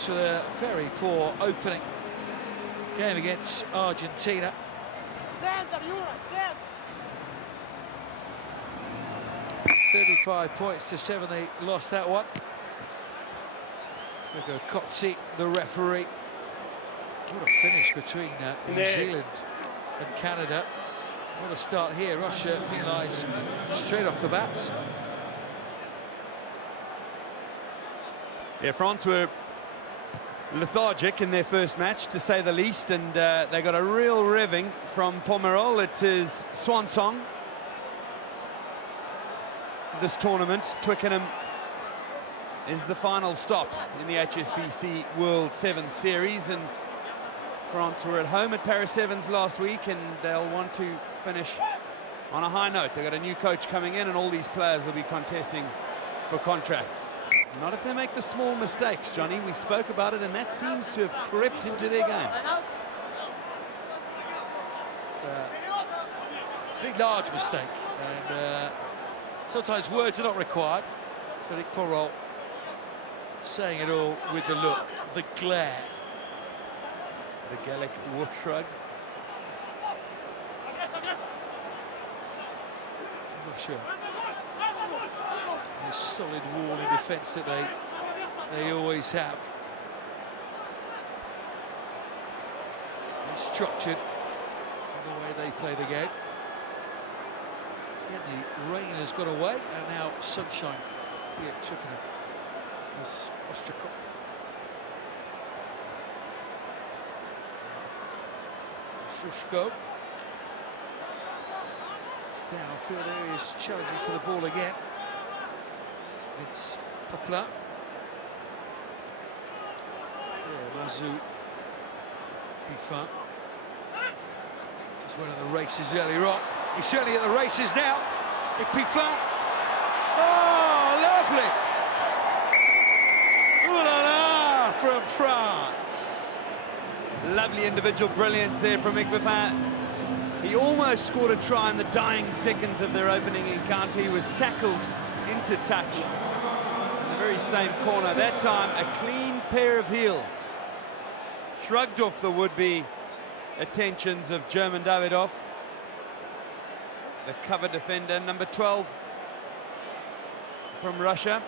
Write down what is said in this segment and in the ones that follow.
France with a very poor opening game against Argentina. 35 points to 7, they lost that one. Sergio Cozzi, the referee. What a finish between New Zealand and Canada. What a start here. Russia penalised straight off the bats. Yeah, France were lethargic in their first match, to say the least, and they got a real revving from Pomerol. It's his swan song this tournament. Twickenham is the final stop in the HSBC World Sevens Series, and France were at home at Paris Sevens last week, and they'll want to finish on a high note. They've got a new coach coming in, and all these players will be contesting for contracts. Not if they make the small mistakes, Johnny. We spoke about it, and that seems to have crept into their game. It's a pretty large mistake, and sometimes words are not required. Philippe Pomerol saying it all with the look, the glare. The Gaelic wolf shrug. I'm not sure. A solid wall in defence that they always have. They're structured in the way they play the game. Again, the rain has gone away, and now sunshine here at Twickenham. As Ostrakov. Shushko. It's downfield areas, challenging for the ball again. It's Poplar. Razu. Bifin. Just went at the races earlier on. He's certainly at the races now. Bifin. Oh, lovely! Ooh la la from France. Lovely individual brilliance there from Bifin. He almost scored a try in the dying seconds of their opening encounter. He was tackled into touch in the very same corner. That time, a clean pair of heels shrugged off the would-be attentions of German Davidov, the cover defender, number 12 from Russia,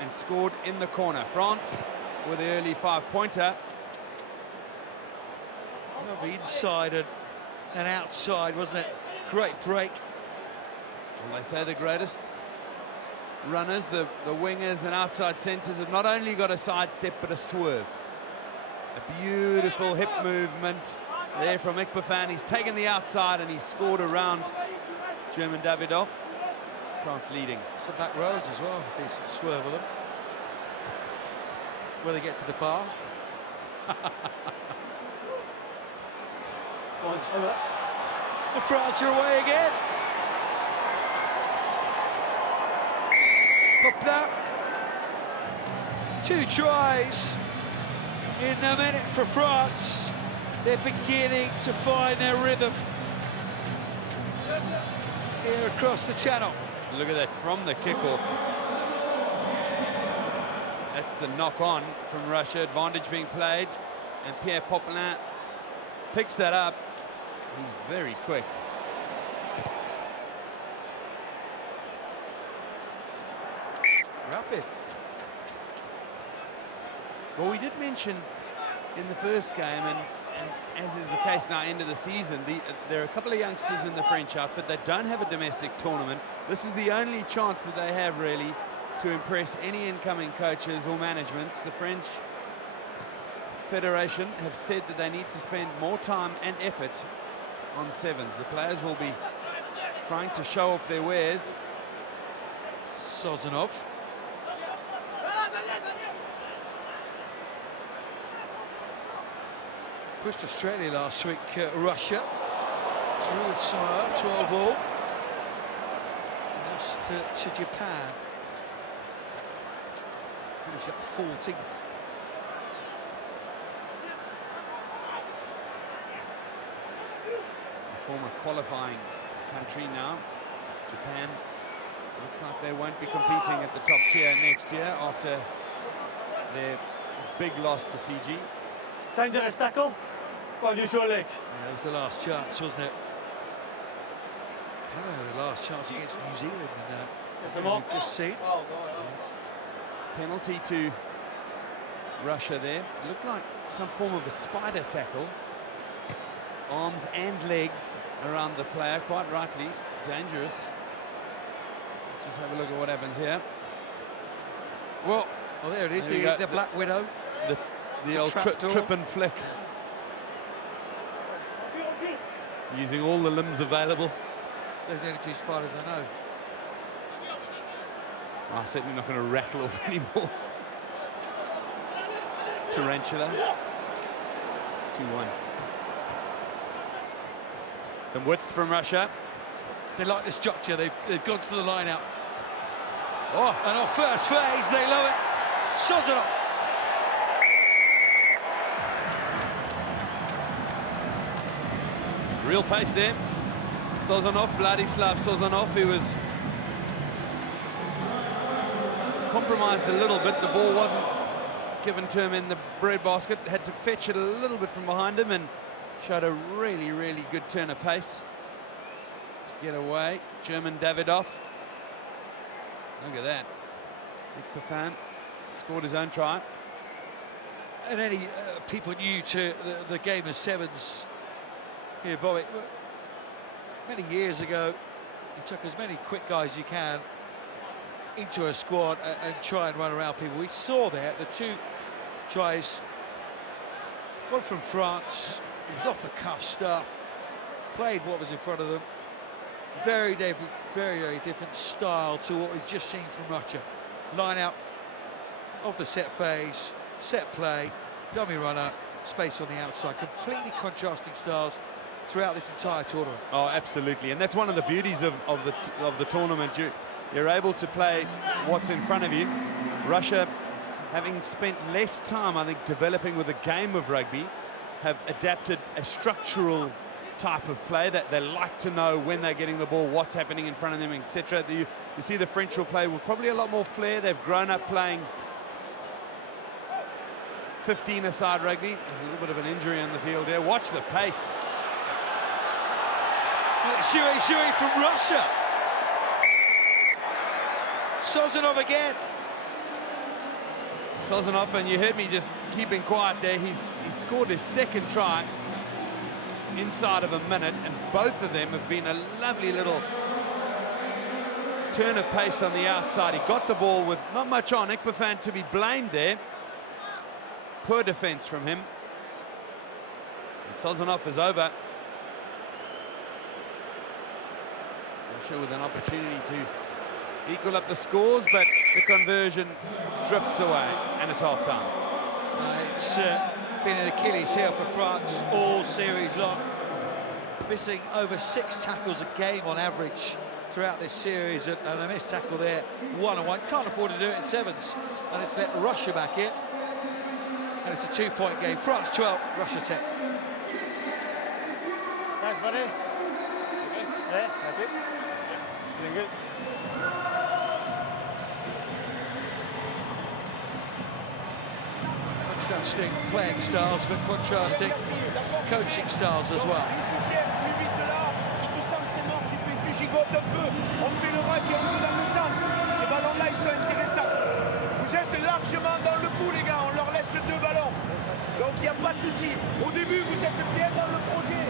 and scored in the corner. France with the early 5-pointer. Lovely inside and outside, wasn't it? Great break. Well, they say the greatest runners, the wingers and outside centres, have not only got a sidestep but a swerve. A beautiful hip movement there from Bifin. He's taken the outside and he's scored around German Davidov. France leading. Some back rows as well, decent swerve of them. Will they get to the bar? The France are away again. Poplar. 2 tries in a minute for France. They're beginning to find their rhythm here across the channel. Look at that from the kickoff. That's the knock-on from Russia. Advantage being played, and Pierre Poplar picks that up. He's very quick. Rapid. Well, we did mention in the first game, and as is the case now, end of the season, there are a couple of youngsters in the French outfit that don't have a domestic tournament. This is the only chance that they have, really, to impress any incoming coaches or managements. The French Federation have said that they need to spend more time and effort on sevens. The players will be trying to show off their wares. Sozanov. Pushed Australia last week, Russia. Drew with Samoa, 12-all. Lost to Japan. Finished up 14th. Former qualifying country now, Japan. Looks like they won't be competing at the top tier next year after their big loss to Fiji. Dangerous tackle. Go on, use your legs. Yeah, it was the last chance, wasn't it? Canada, the last chance against New Zealand, and we've just seen. Penalty to Russia there. It looked like some form of a spider tackle. Arms and legs around the player, quite rightly. Dangerous. Let's just have a look at what happens here. Well, there it is, there the Black Widow. The old trip and flick. Using all the limbs available. There's the only two spiders I know. I'm certainly not going to rattle off anymore. Tarantula. It's 2-1. Some width from Russia. They like the structure. They've gone to the line out. Oh, and off first phase, they love it. Sozanov. Real pace there. Sozanov, Vladislav Sozanov, who was compromised a little bit. The ball wasn't given to him in the breadbasket. Had to fetch it a little bit from behind him and showed a really, really good turn of pace to get away. German Davidoff. Look at that. Nick Pafan scored his own try. And any people new to the game of sevens here, Bobby, many years ago, you took as many quick guys as you can into a squad and try and run around people. We saw there the two tries, one from France, it was off the cuff stuff, played what was in front of them. Very different, very different style to what we've just seen from Russia. Line out of the set phase, set play, dummy runner, space on the outside. Completely contrasting styles throughout this entire tournament. Oh, absolutely, and that's one of the beauties of the tournament. You're able to play what's in front of you. Russia, having spent less time, I think, developing with a game of rugby, have adapted a structural type of play that they like to know when they're getting the ball, what's happening in front of them, etc. You see the French will play with probably a lot more flair. They've grown up playing 15-a-side rugby. There's a little bit of an injury on the field there. Watch the pace. Shui from Russia. Sozanov again. Sozanov, and you heard me just keeping quiet there. He scored his second try inside of a minute, and both of them have been a lovely little turn of pace on the outside. He got the ball with not much on. Ikpafan to be blamed there. Poor defense from him. And Sozanov is over. Russia with an opportunity to equal up the scores, but the conversion drifts away, and it's half-time. It's been an Achilles heel for France all series long. Missing over 6 tackles a game on average throughout this series, and a missed tackle there, 1-on-1. Can't afford to do it in sevens, and it's let Russia back in. And it's a 2-point game. France 12, Russia 10. Thanks, buddy. Yeah, that's it. Doing good. Contrasting playing styles, but contrasting coaching styles as well. Tu gigotes un peu, on fait le rack et on joue dans le sens. Ces ballons-là, ils sont intéressants. Vous êtes largement dans le coup, les gars, on leur laisse 2 ballons. Donc il n'y a pas de souci. Au début, vous êtes bien dans le projet.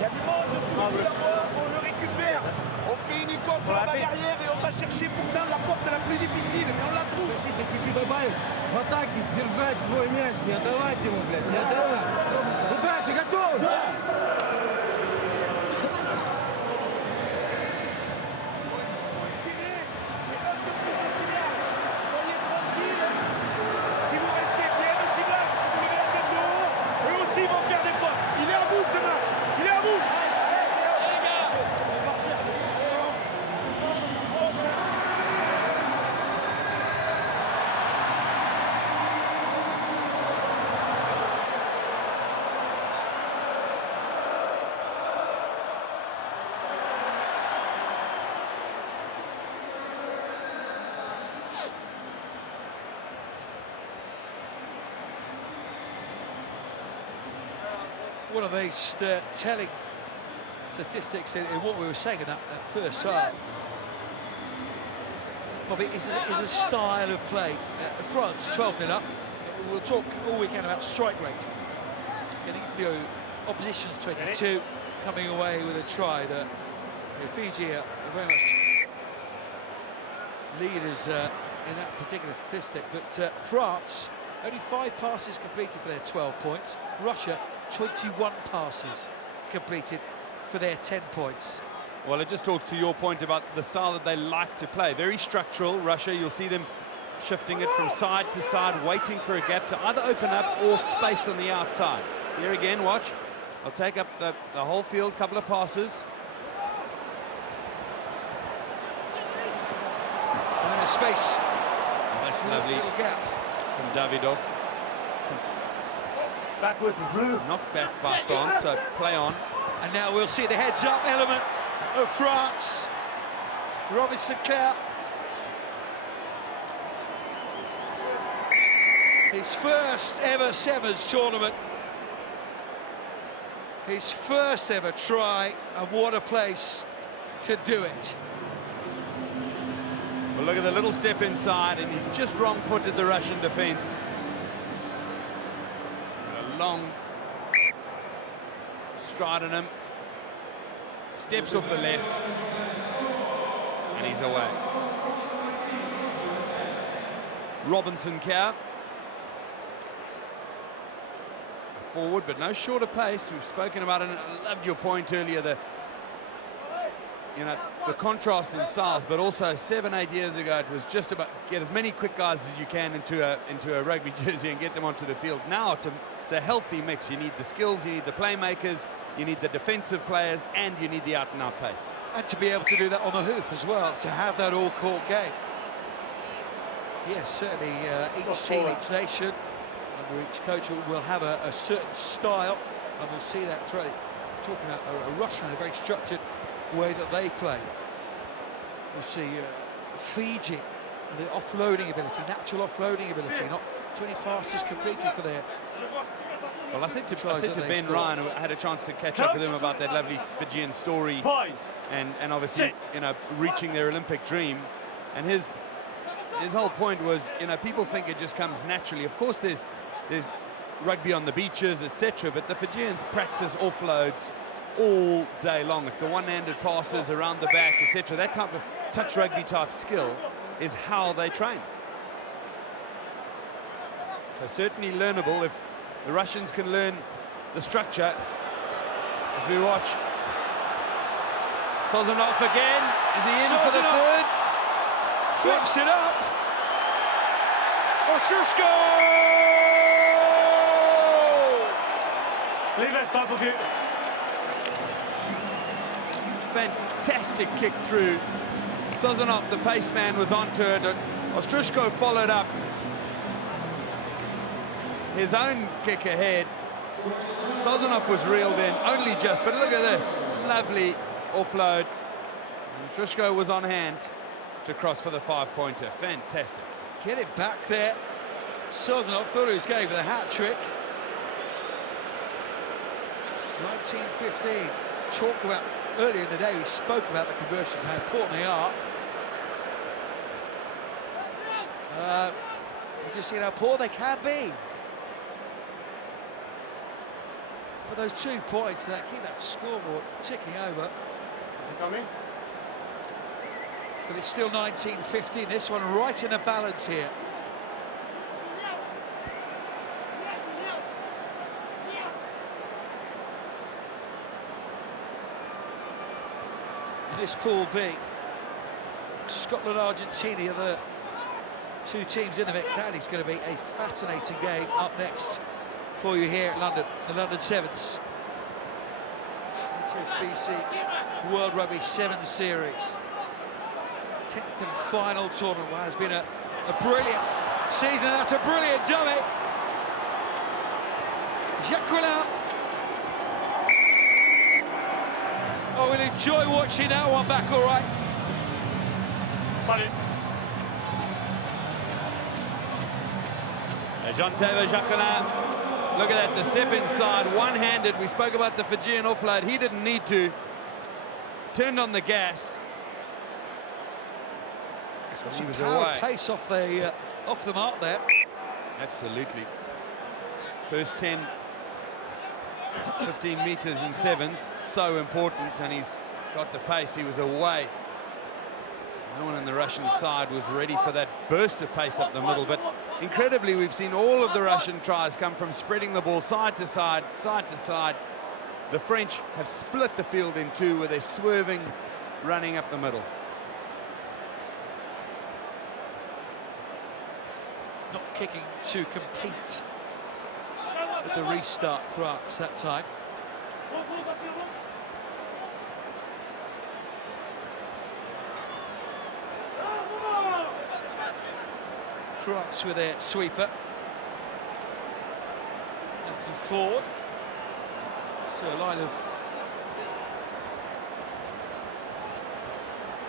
Il y a du monde sous le couloir, on le récupère. On fait une icône sur la barrière et on va chercher pourtant la porte la plus difficile, mais on la trouve. Чуть-чуть добавить. В атаке держать свой мяч, не отдавать его, блядь, не отдавать. Ну дальше, готов? Да! Ce match, il est à vous. one of these telling statistics in what we were saying in that first half. Bobby, is a style of play. France 12-0 up. We'll talk all weekend about strike rate. Getting to the opposition's 22, coming away with a try that Fiji are very much leaders in that particular statistic. But France, only 5 passes completed for their 12 points. Russia, 21 passes completed for their 10 points. Well, it just talks to your point about the style that they like to play. Very structural. Russia, you'll see them shifting it from side to side, waiting for a gap to either open up or space on the outside. Here again, watch. I'll take up the whole field, couple of passes. And then a space. That's lovely little gap from Davidov. Backwards with blue. Knocked back by France, so play on. And now we'll see the heads-up element of France. Robin Sinclair. His first ever Sevens tournament. His first ever try, and what a place to do it. Well, look at the little step inside, and he's just wrong-footed the Russian defence. A long stride on him. Steps off the left, and he's away. Robinson Kerr. Forward, but no shorter pace. We've spoken about it, and I loved your point earlier, the contrast in styles, but also 7-8 years ago it was just about get as many quick guys as you can into a rugby jersey and get them onto the field. Now it's a healthy mix. You need the skills, you need the playmakers, you need the defensive players, and you need the out-and-out pace. And to be able to do that on the hoof as well, to have that all-court game. Yes, certainly each team, each nation, under each coach will have a certain style, and we'll see that through. Talking about a Russian, a very structured way that they play. We'll see Fiji, the offloading ability, natural offloading ability, not 20 passes completed for their... Well, I said to Ben Ryan, I had a chance to catch up with him about that lovely Fijian story, and obviously, reaching their Olympic dream. And his whole point was, people think it just comes naturally. Of course, there's rugby on the beaches, etc., but the Fijians practice offloads all day long. It's the one-handed passes around the back, etc. That type of touch rugby type skill is how they train. So certainly learnable if the Russians can learn the structure. As we watch, Sozanov again. Is he in for the third? Flips it up. Oshishko! Leave it, both of you. Fantastic kick through. Sozanov, the pace man, was onto it. Ostrushko followed up. His own kick ahead. Sozanov was reeled in, only just, but look at this. Lovely offload. Ostrushko was on hand to cross for the 5-pointer. Fantastic. Get it back there. Sozanov thought he was going for the hat-trick. 1915. Talk about, earlier in the day, we spoke about the conversions, how important they are. We've just seen how poor they can be. But those 2 points, that keep that scoreboard ticking over. Is it coming? But it's still 19-15. This one right in the balance here. In this Pool B, Scotland, Argentina are the 2 teams in the mix. That is going to be a fascinating game up next for you here at London, the London Sevens. HSBC World Rugby 7 Series. 10th and final tournament. Well, has been a brilliant season. That's a brilliant dummy. Jacquelin. Oh, we'll enjoy watching that one back, all right. Jean-Théve Jacquelin Look at that, the step inside, one-handed. We spoke about the Fijian offload. He didn't need to. Turned on the gas. He's got He some was power away. pace off the mark there. Absolutely. First 10, 15 metres in sevens, so important, and he's got the pace. He was away. No one on the Russian side was ready for that burst of pace up the middle, but incredibly, we've seen all of the Russian tries come from spreading the ball side to side, side to side. The French have split the field in two with a swerving, running up the middle. Not kicking to compete with the restart France that time. France with their sweeper. Matthew Ford. So a line of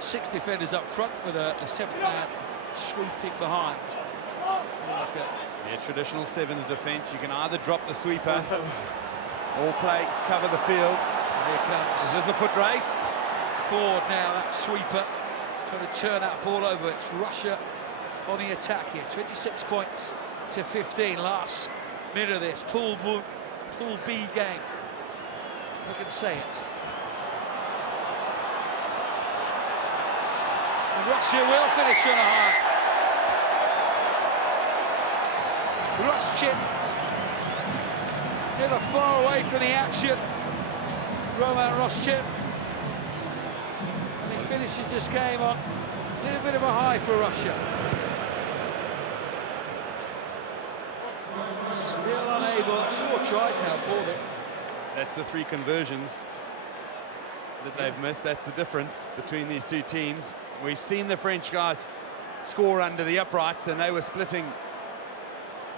6 defenders up front with the 7th man sweeping behind. Yeah, traditional sevens defence. You can either drop the sweeper or play, cover the field. Here comes. Is this a foot race? Ford now, that sweeper, trying to turn that ball over. It's Russia on the attack here. 26 points to 15, last minute of this Pool B game. I can say it. And Russia will finish on a high. Rushchin, never far away from the action. Roman Rushchin. And he finishes this game on a little bit of a high for Russia. Still unable, that's 4 tries now for them. That's the 3 conversions that they've missed. That's the difference between these two teams. We've seen the French guys score under the uprights, and they were splitting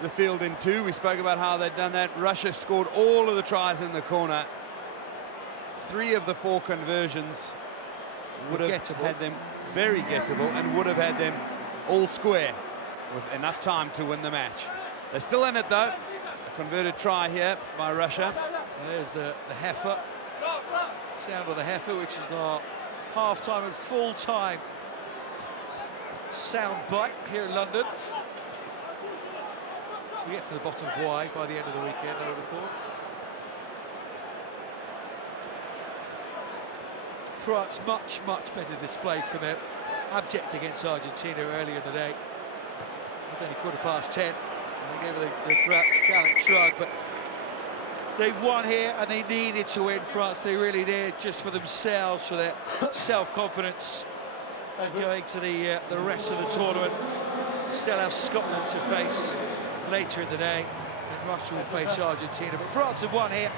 the field in 2. We spoke about how they'd done that. Russia scored all of the tries in the corner. 3 of the 4 conversions would have had them very gettable and would have had them all square with enough time to win the match. They're still in it though. A converted try here by Russia. There's the heifer. Sound of the heifer, which is our half-time and full-time sound bite here in London. We get to the bottom of why by the end of the weekend, I would have thought. France, much better display from their abject against Argentina earlier in the day. It was only 10:15, and they gave it the gallant shrug, but they won here and they needed to win. France, they really did, just for themselves, for their self-confidence, and going to the rest of the tournament. Still have Scotland to face later in the day, and Russia will face Argentina. But France have won here,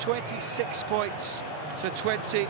26 points to 20.